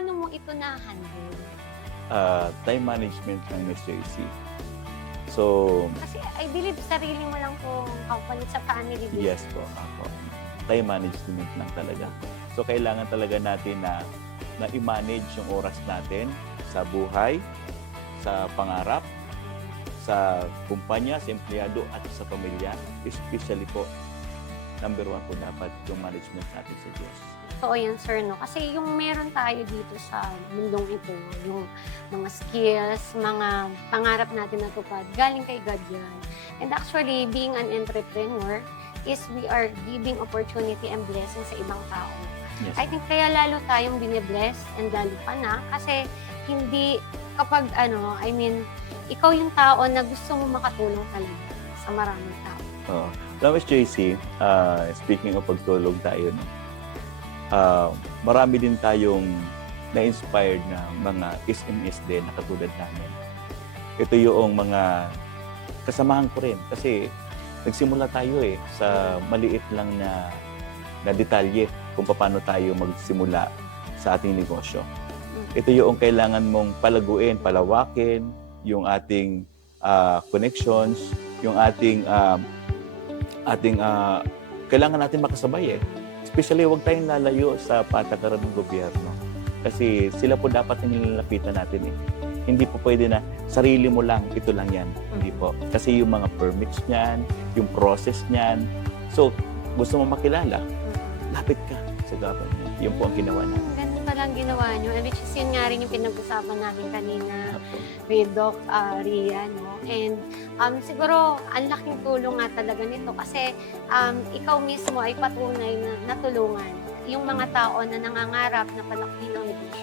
paano mo ito na-handle? Time management ng Miss JC. So, Kasi I believe sarili mo lang pong company sa family business. yes po, ako. Time management lang talaga. So, kailangan talaga natin na i-manage yung oras natin sa buhay, sa pangarap, sa kumpanya, sa empleyado, at sa pamilya. Especially po, number 1 po dapat yung management natin sa Diyos. Totoo yan, sir, no? Kasi yung meron tayo dito sa mundong ito, yung mga skills, mga pangarap natin natupad, galing kay God yan. And actually, being an entrepreneur is we are giving opportunity and blessing sa ibang tao. Yes. I think kaya lalo tayong bine-bless and lalo pa na kasi hindi kapag ikaw yung tao na gusto mo makatulong talaga sa maraming tao. Oo. Alam, Miss JC, speaking of pagtulog tayo, no? Marami din tayong na-inspired na mga SMS din na katulad namin. Ito yung mga kasamahan ko rin kasi nagsimula tayo sa maliit lang na detalye kung paano tayo magsimula sa ating negosyo. Ito yung kailangan mong palaguin, palawakin, yung ating connections, yung ating kailangan natin makasabay Especially, huwag tayong lalayo sa patakaran ng gobyerno. Kasi sila po dapat ang nilalapitan natin Hindi po pwede na sarili mo lang, ito lang yan. Hindi po. Kasi yung mga permits niyan, yung process niyan. So, gusto mo makilala, lapit ka sa government. Yun po ang ginawa natin. Ganun palang ginawa nyo. And which is yun nga rin yung pinag-usapan natin kanina with Doc Ria, no? And siguro, ang laking tulong nga talaga nito kasi ikaw mismo ay patunay na natulungan yung mga tao na nangangarap na palaki ng negosyo.